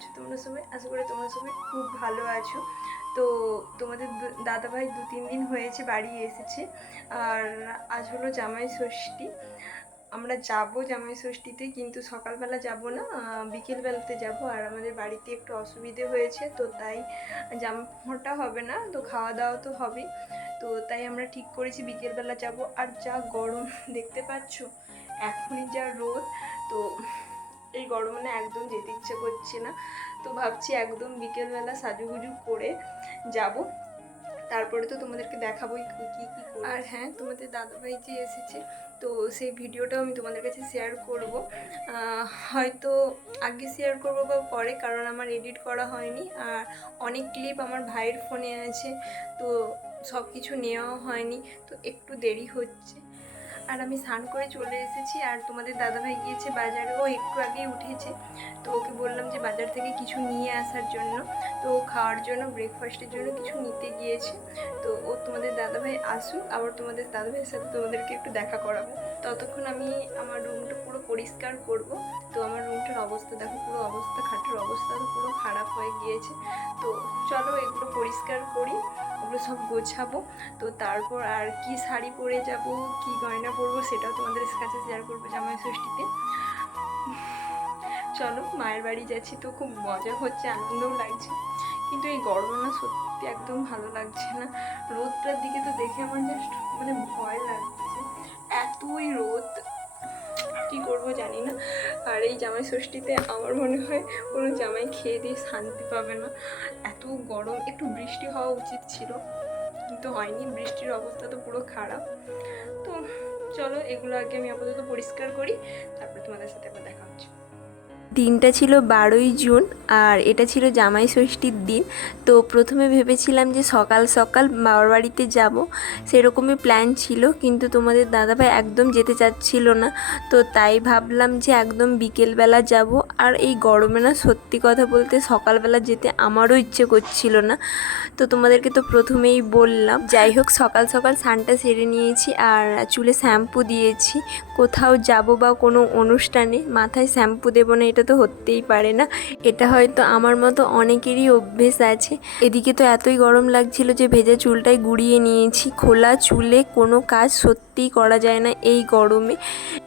আছো তোমরা সবাই? আশা করি তোমরা সবাই খুব ভালো আছো। তো তোমাদের দাদাভাই দু, তিন দিন হয়েছে বাড়ি এসেছে। আর আজ হলো জামাই ষষ্ঠী। আমরা যাব জামাই ষষ্ঠীতে, কিন্তু সকালবেলা যাব না বিকেলবেলাতে যাব। আর আমাদের বাড়িতে একটু অসুবিধে হয়েছে, তো তাই জামাটা হবে না, তো খাওয়া দাওয়া তো হবে তো তাই আমরা ঠিক করেছি বিকেলবেলা যাব। আর যা গরম, দেখতে পাচ্ছ? এখনই যা রোদ, তো এই গরমে না একদম যেতে ইচ্ছে করছে না। তো ভাবছি একদম বিকেলবেলা সাজুগুজু করে যাব। তারপরে তো তোমাদেরকে দেখাবোই কি, কী, কি আর হ্যাঁ তোমাদের দাদাভাই যে এসেছে, তো সেই ভিডিওটাও আমি তোমাদের কাছে শেয়ার করব। হয়তো আগে শেয়ার করব বা পরে, কারণ আমার এডিট করা হয়নি। আর অনেক ক্লিপ আমার ভাইয়ের ফোনে আছে, তো সব কিছু নেওয়াও হয়নি, তো একটু দেরি হচ্ছে। আর আমি স্নান করে চলে এসেছি আর তোমাদের দাদাভাই গিয়েছে বাজারে, ও একটু আগেই উঠেছে। তো ওকে বললাম যে বাজার থেকে কিছু নিয়ে আসার জন্য। তো ও খাওয়ার জন্য ব্রেকফাস্টের জন্য কিছু নিতে গিয়েছে। তো ও তোমাদের দাদাভাই আসুক, আবার তোমাদের দাদাভাইয়ের সাথে তোমাদেরকে একটু দেখা করাবো। ততক্ষণ আমি আমার রুমটা পুরো পরিষ্কার করব। তো আমার রুমটার অবস্থা দেখো, পুরো অবস্থা, খাটের অবস্থা তো পুরো খারাপ হয়ে গিয়েছে। তো চলো এগুলো পরিষ্কার করি। ওগুলো সব গোছাবো। তো তারপর আর কি শাড়ি পরে যাব, কি গয়না পরবো সেটাও তোমাদের কাছে শেয়ার করব জামাই ষষ্ঠীতে। চলো, মায়ের বাড়ি যাচ্ছি তো খুব মজা হচ্ছে, আনন্দও লাগছে। কিন্তু এই গরম না সত্যি একদম ভালো লাগছে না। রোদটার দিকে তো দেখে আমার জাস্ট মানে ভয় লাগছে। এতই রোদ কি করব জানি না। আর এই জামাই ষষ্ঠীতে আমার মনে হয় কোনো জামাই খেয়ে দিয়ে শান্তি পাবে না। এত গরম, একটু বৃষ্টি হওয়া উচিত ছিল, কিন্তু হয়নি। বৃষ্টির অবস্থা তো পুরো খারাপ। তো চলো, এগুলো আগে আমি আপাতত পরিষ্কার করি, তারপরে তোমাদের সাথে আবার দেখা হচ্ছে। দিনটা ছিল বারোই জুন আর এটা ছিল জামাই ষষ্ঠীর দিন। তো প্রথমে ভেবেছিলাম যে সকাল সকাল বাবার বাড়িতে যাব, সেরকমই প্ল্যান ছিল, কিন্তু তোমাদের দাদাভাই একদম যেতে চাচ্ছিল না। তো তাই ভাবলাম যে একদম বিকেলবেলা যাব, আর এই গরমে না সত্যি কথা বলতে সকালবেলা যেতে আমারও ইচ্ছে করছিল না। তো তোমাদেরকে তো প্রথমেই বললাম, যাই হোক সকাল সকাল স্নানটা সেরে নিয়েছি আর চুলে শ্যাম্পু দিয়েছি। কোথাও যাব বা কোনো অনুষ্ঠানে মাথায় শ্যাম্পু দেবো না, এটা তো হতেই পারে না। এটা হয়তো আমার মতো অনেকেরই অভ্যেস আছে। এদিকে তো এতই গরম লাগছিল যে ভেজা চুলটাই গুড়িয়ে নিয়েছি। খোলা চুলে কোনো কাজ সত্যিই করা যায় না এই গরমে।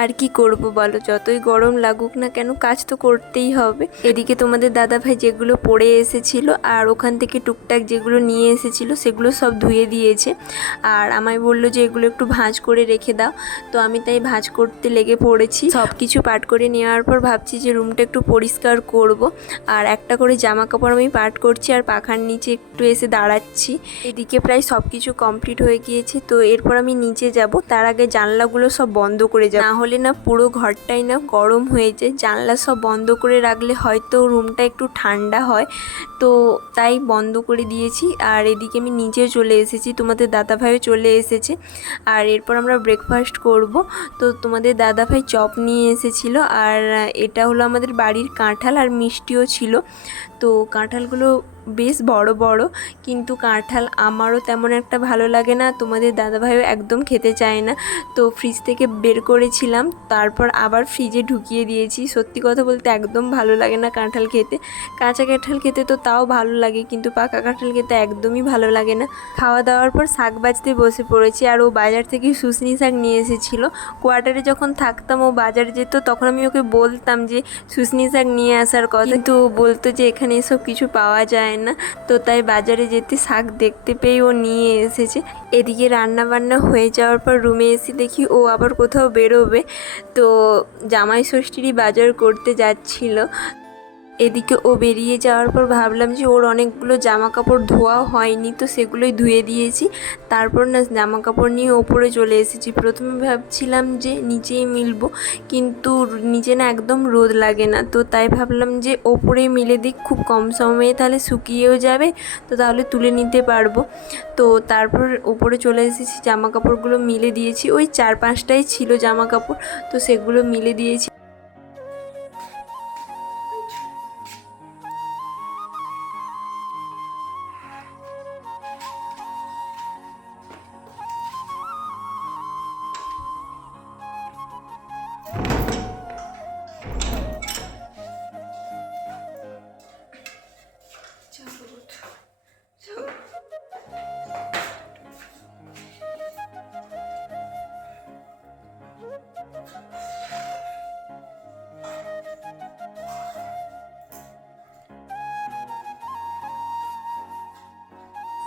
আর কি করব বলো? যতই গরম লাগুক না কেন, কাজ তো করতেই হবে। এদিকে তোমাদের দাদাভাই যেগুলো পড়ে এসেছিল আর ওখান থেকে টুকটাক যেগুলো নিয়ে এসেছিল, সেগুলো সব ধুয়ে দিয়েছে। আর আমায় বলল যে এগুলো একটু ভাঁজ করে রেখে দাও। তো আমি তাই ভাঁজ করতে লেগে পড়েছি। সব কিছু পাট করে নেওয়ার পর ভাবছি যে রুমটা একটু পরিষ্কার করব। আর একটা করে জামা কাপড় আমি পাট করছি আর পাখার নিচে একটু এসে দাঁড়াচ্ছি। এদিকে প্রায় সব কিছু কমপ্লিট হয়ে গিয়েছে। তো এরপর আমি নিচে যাব। তার আগে জানলাগুলো সব বন্ধ করে যাব না হলে না পুরো ঘরটাই না গরম হয়ে যায়। জানলা সব বন্ধ করে রাখলে হয়তো রুমটা একটু ঠান্ডা হয়। তো তাই বন্ধ করে দিয়েছি। আর এদিকে আমি নিচে চলে এসেছি। তোমাদের দাদাভাইও চলে এসেছে। আর এরপর আমরা ব্রেকফাস্ট করব। তো তোমাদের দাদাভাই চপ নিয়ে এসেছিল। আর এটা হলো আমাদের বাড়ির কাঁঠাল আর মিষ্টিও ছিল। তো কাঁঠালগুলো বেশ বড় বড়, কিন্তু কাঁঠাল আমারও তেমন একটা ভালো লাগে না। তোমাদের দাদাভাইও একদম খেতে চায় না। তো ফ্রিজ থেকে বের করেছিলাম, তারপর আবার ফ্রিজে ঢুকিয়ে দিয়েছি। সত্যি কথা বলতে একদম ভালো লাগে না কাঁঠাল খেতে। কাঁচা কাঁঠাল খেতে তো তাও ভালো লাগে, কিন্তু পাকা কাঁঠাল খেতে একদমই ভালো লাগে না। খাওয়া দাওয়ার পর শাক বাজতে বসে পড়েছি, আর ও বাজার থেকে শুশনি শাক নিয়ে এসেছিল। কোয়ার্টারে যখন থাকতাম ও বাজার যেত, তখন আমি ওকে বলতাম যে, শুশনি শাক নিয়ে আসার কথা। কিন্তু বলতো যে, এখানে এসব কিছু পাওয়া যায় না। তো তাই বাজারে যেতে শাক দেখতে পেয়ে ও নিয়ে এসেছে। এদিকে রান্না বান্না হয়ে যাওয়ার পর রুমে এসে দেখি ও আবার কোথাও বেরোবে। তো জামাই ষষ্ঠীরই বাজার করতে যাচ্ছিল। এদিকে ও বেরিয়ে যাওয়ার পর ভাবলাম যে ওর অনেকগুলো জামা কাপড় ধোয়া হয়নি, তো সেগুলোই ধুয়ে দিয়েছি। তারপর না জামা কাপড় নিয়ে ওপরে চলে এসেছি। প্রথমে ভাবছিলাম যে নিচেই মিলবো, কিন্তু নিচে না একদম রোদ লাগে না। তো তাই ভাবলাম যে ওপরে মিলে দিক খুব কম সময়ে তাহলে শুকিয়েও যাবে, তো তাহলে তুলে নিতে পারব। তো তারপর ওপরে চলে এসেছি জামা কাপড়গুলো মিলে দিয়েছি। ওই চার পাঁচটাই ছিল জামা কাপড় তো সেগুলো মিলে দিয়েছি।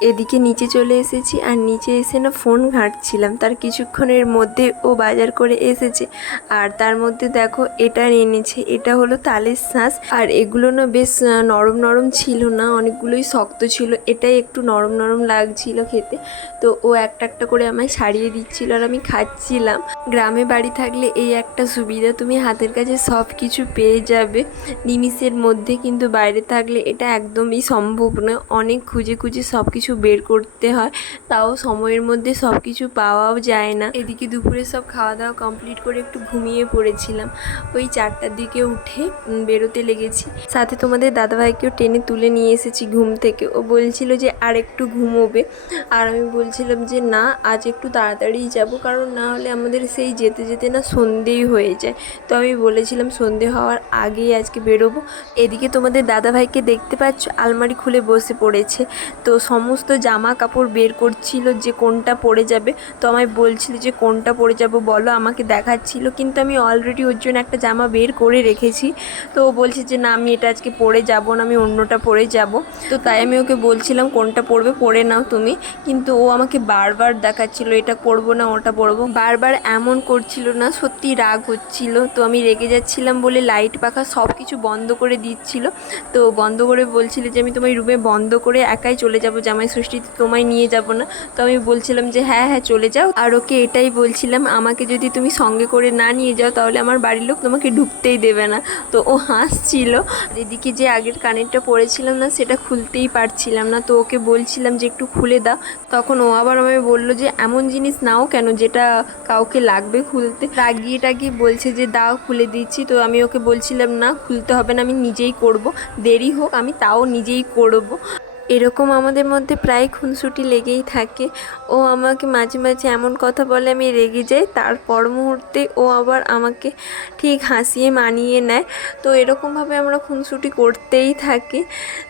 এদিকে নিচে চলে এসেছি আর নিচে এসে না ফোন ঘাঁটছিলাম। তার কিছুক্ষণের মধ্যে ও বাজার করে এসেছে। আর তার মধ্যে দেখো, এটা এনেছে, এটা হলো তালের শাঁস। আর এগুলো না বেশ নরম নরম ছিল না, অনেকগুলোই শক্ত ছিল। এটাই একটু নরম নরম লাগছিল খেতে। তো ও একটা একটা করে আমায় সারিয়ে দিচ্ছিল আর আমি খাচ্ছিলাম। গ্রামে বাড়ি থাকলে এই একটা সুবিধা, তুমি হাতের কাছে সব কিছু পেয়ে যাবে। নিমিষের মধ্যে কিন্তু বাইরে থাকলে এটা একদমই সম্ভব নয়। অনেক খুঁজে খুঁজে সব কিছু বের করতে হয়, তাও সময়ের মধ্যে সব কিছু পাওয়াও যায় না। এদিকে দুপুরে সব খাওয়া দাওয়া কমপ্লিট করে একটু ঘুমিয়ে পড়েছিলাম। ওই চারটার দিকে উঠে বেরোতে লেগেছি। সাথে তোমাদের দাদাভাইকেও টেনে তুলে নিয়ে এসেছি ঘুম থেকে। ও বলছিল যে, আর একটু ঘুমোবে। আর আমি বলছিলাম যে, না, আজ একটু তাড়াতাড়ি যাব, কারণ না হলে আমাদের সেই যেতে যেতে না সন্ধেই হয়ে যায়। তো আমি বলেছিলাম, সন্ধে হওয়ার আগেই আজকে বেরোবো। এদিকে তোমাদের দাদাভাইকে দেখতে পাচ্ছ, আলমারি খুলে বসে পড়েছে। তো সমস্ত জামা কাপড় বের করছিল যে কোনটা পরে যাবে। তো আমায় বলছিল যে কোনটা পরে যাব বলো, আমাকে দেখাচ্ছিল। কিন্তু আমি অলরেডি ওর জন্য একটা জামা বের করে রেখেছি। তো ও বলছে যে, না, আমি এটা আজকে পরে যাব না, আমি অন্যটা পরে যাব। তো তাই আমি ওকে বলছিলাম, কোনটা পরবে পরে নাও তুমি। কিন্তু ও আমাকে বারবার দেখাচ্ছিল, এটা পরবো না, ওটা পরবো। বারবার এমন করছিল না, সত্যি রাগ হচ্ছিল। তো আমি রেগে যাচ্ছিলাম বলে লাইট পাখা সব কিছু বন্ধ করে দিচ্ছিল। তো বন্ধ করে বলছিল যে, আমি তোমার রুমে বন্ধ করে একাই চলে যাব জামাই ষষ্ঠীতে তোমায় নিয়ে যাব না। তো আমি বলছিলাম যে হ্যাঁ হ্যাঁ চলে যাও। আর ওকে এটাই বলছিলাম, আমাকে যদি তুমি সঙ্গে করে না নিয়ে যাও, তাহলে আমার বাড়ির লোক তোমাকে ঢুকতেই দেবে না। তো ও হাসছিল। এদিকে যে আগের কানেরটা পরেছিলাম না, সেটা খুলতেই পারছিলাম না। তো ওকে বলছিলাম যে, একটু খুলে দাও। তখন ও আবার আমায় বলল যে, এমন জিনিস নাও কেন যেটা কাউকে লাগবে খুলতে? রাগিয়ে টাগিয়ে বলছে যে, দাও, খুলে দিচ্ছি। তো আমি ওকে বলছিলাম, না, খুলতে হবে না, আমি নিজেই করব। দেরি হোক, আমি তাও নিজেই করব। এরকম আমাদের মধ্যে প্রায় খুনসুটি লেগেই থাকে। ও আমাকে মাঝে মাঝে এমন কথা বলে আমি রেগে যাই, তারপর মুহূর্তে ও আবার আমাকে ঠিক হাসিয়ে মানিয়ে নেয়। তো এরকমভাবে আমরা খুনসুটি করতেই থাকি।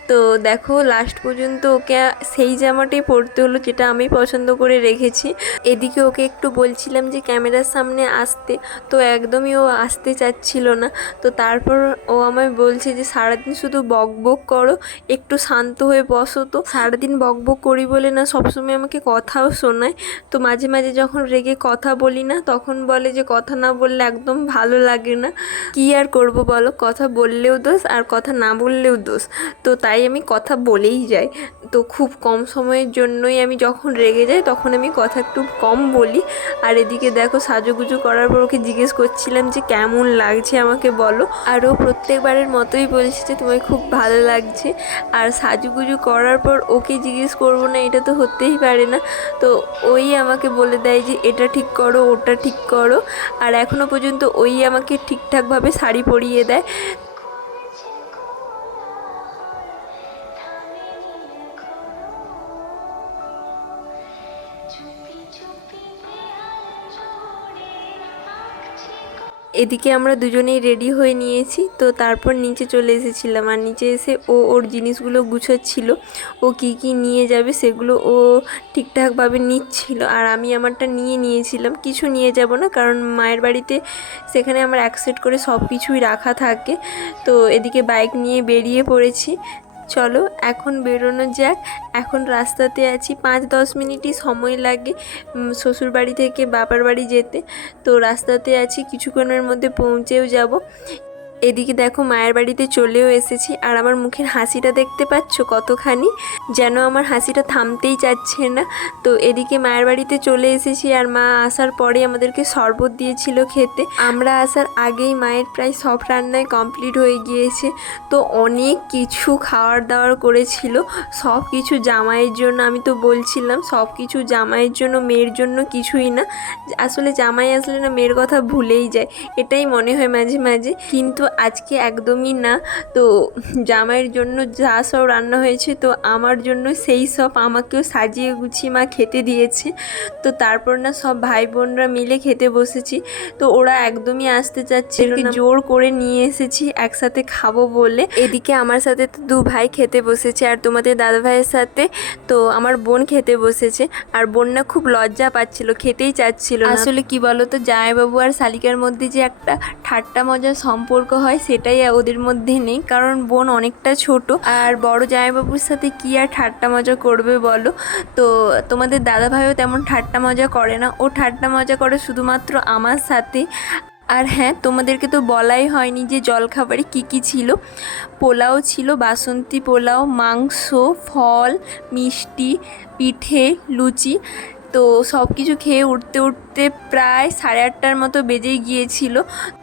তো দেখো লাস্ট পর্যন্ত ওকে সেই জামাটাই পরতে হলো যেটা আমি পছন্দ করে রেখেছি। এদিকে ওকে একটু বলছিলাম যে ক্যামেরার সামনে আসতে, তো একদমই ও আসতে চাচ্ছিল না। তো তারপর ও আমায় বলছে যে, সারাদিন শুধু বক বক করো, একটু শান্ত হয়ে বসো তো সারাদিন বক বক করি বলে না, সবসময় আমাকে কথাও শোনায়। তো মাঝে মাঝে যখন রেগে কথা বলি না, তখন বলে যে কথা না বললে একদম ভালো লাগে না। কি আর করব বলো? কথা বললেও দোষ আর কথা না বললেও দোষ। তো তাই আমি কথা বলেই যাই। তো খুব কম সময়ের জন্যই আমি যখন রেগে যাই, তখন আমি কথা একটু কম বলি। আর এদিকে দেখো সাজুগুজু করার পর ওকে জিজ্ঞেস করছিলাম যে কেমন লাগছে আমাকে বলো? আর ও প্রত্যেকবারের মতোই বলছে যে তোমায় খুব ভালো লাগছে। আর সাজুগুজু করার পর ওকে জিজ্ঞেস করব না, এটা তো হতেই পারে না। তো ওই আমাকে বলে দেয় যে, এটা ঠিক করো, ওটা ঠিক করো। আর এখনও পর্যন্ত ওই আমাকে ঠিকঠাকভাবে শাড়ি পরিয়ে দেয়। এদিকে আমরা দুজনেই রেডি হয়ে নিয়েছি। তো তারপর নিচে চলে এসেছিলাম আর নিচে এসে ও ওর জিনিসগুলো গুছোচ্ছিল। ও কি কি নিয়ে যাবে সেগুলো ও ঠিকঠাকভাবে নিচ্ছিল। আর আমি আমারটা নিয়ে নিয়েছিলাম। কিছু নিয়ে যাব না কারণ মায়ের বাড়িতে সেখানে আমার এক সেট করে সব কিছুই রাখা থাকে। তো এদিকে বাইক নিয়ে বেরিয়ে পড়েছি। চলো, এখন বেরোনো যাক। এখন রাস্তাতে আছি, পাঁচ দশ মিনিটই সময় লাগে শ্বশুর বাড়ি থেকে বাবার বাড়ি যেতে। তো রাস্তাতে আছি, কিছুক্ষণের মধ্যে পৌঁছেও যাব। এদিকে দেখো মায়ের বাড়িতে চলেও এসেছি আর আমার মুখের হাসিটা দেখতে পাচ্ছ কতখানি? যেন আমার হাসিটা থামতেই চাচ্ছে না। তো এদিকে মায়ের বাড়িতে চলে এসেছি আর মা আসার পরে আমাদেরকে শরবত দিয়েছিল খেতে। আমরা আসার আগেই মায়ের প্রায় সব রান্নায় কমপ্লিট হয়ে গিয়েছে। তো অনেক কিছু খাওয়ার দাওয়ার করেছিল। সব কিছু জামাইয়ের জন্য আমি তো বলছিলাম, সব কিছু জামাইয়ের জন্য, মেয়ের জন্য কিছুই না। আসলে জামাই আসলে না, মেয়ের কথা ভুলেই যায়। এটাই মনে হয় মাঝে মাঝে। কিন্তু আজকে একদমই না। তো জামাইয়ের জন্য যা সব রান্না হয়েছে তো আমার জন্য সেই সব আমাকেও সাজিয়ে গুছিয়ে মা খেতে দিয়েছে। তো তারপর না সব ভাই বোনরা মিলে খেতে বসেছি। তো ওরা একদমই আসতে চাচ্ছে জোর করে নিয়ে এসেছি একসাথে খাব বলে। এদিকে আমার সাথে তো দু ভাই খেতে বসেছে আর তোমাদের দাদা ভাইয়ের সাথে। তো আমার বোন খেতে বসেছে। আর বোন না খুব লজ্জা পাচ্ছিল খেতেই চাচ্ছিল আসলে কি বলো তো জামাইবাবু আর শালিকার মধ্যে যে একটা ঠাট্টা মজার সম্পর্ক হয় সেটাই ওদের মধ্যে নেই। কারণ বোন অনেকটা ছোট। আর বড় জামাইবাবুর সাথে কি আর ঠাট্টা মজা করবে বলো? তো তোমাদের দাদা ভাইও তেমন ঠাট্টা মজা করে না। ও ঠাট্টা মজা করে শুধুমাত্র আমার সাথে। আর হ্যাঁ তোমাদেরকে তো বলাই হয়নি যে জলখাবারে কী কী ছিল। পোলাও ছিল, বাসন্তী পোলাও, মাংস, ফল, মিষ্টি, পিঠে, লুচি। তো সব কিছু খেয়ে উঠতে উঠতে প্রায় সাড়ে আটটার মতো বেজেই গিয়েছিল।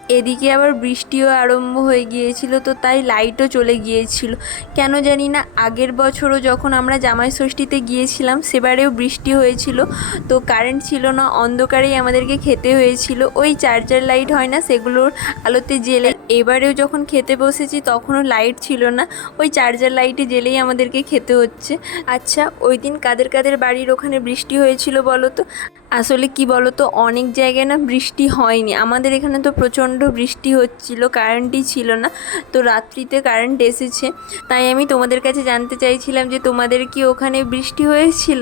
এদিকে আবার বৃষ্টিও আরম্ভ হয়ে গিয়েছিল, তো তাই লাইটও চলে গিয়েছিল। কেন জানি না, আগের বছরও যখন আমরা জামাই ষষ্ঠীতে গিয়েছিলাম, সেবারেও বৃষ্টি হয়েছিল। তো কারেন্ট ছিল না, অন্ধকারেই আমাদেরকে খেতে হয়েছিল। ওই চার্জার লাইট হয় না, সেগুলোর আলোতে জেলে এবারেও যখন খেতে বসেছি, তখনও লাইট ছিল না। ওই চার্জার লাইটে জেলেই আমাদেরকে খেতে হচ্ছে। আচ্ছা ওই দিন কাদের কাদের বাড়ির ওখানে বৃষ্টি হয়েছিল বলো তো? আসলে কি বলো তো অনেক জায়গায় না বৃষ্টি হয়নি। আমাদের এখানে তো প্রচণ্ড বৃষ্টি হচ্ছিল, কারেন্টই ছিল না। তো রাত্রিতে কারেন্ট এসেছে। তাই আমি তোমাদের কাছে জানতে চাইছিলাম যে তোমাদের কি ওখানে বৃষ্টি হয়েছিল?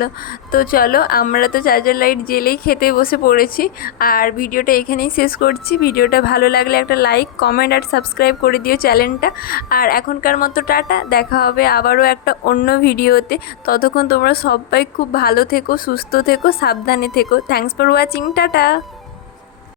তো চলো, আমরা তো চার্জার লাইট জেলেই খেতে বসে পড়েছি। আর ভিডিওটা এখানেই শেষ করছি। ভিডিওটা ভালো লাগলে একটা লাইক, কমেন্ট আর সাবস্ক্রাইব করে দিও চ্যানেলটা। আর এখনকার মতো টাটা, দেখা হবে আবারও একটা অন্য ভিডিওতে। ততক্ষণ তোমরা সবাই খুব ভালো থেকো, সুস্থ থেকো, সাবধানে থেকো থ্যাংকস ফর ওয়াচিং টাটা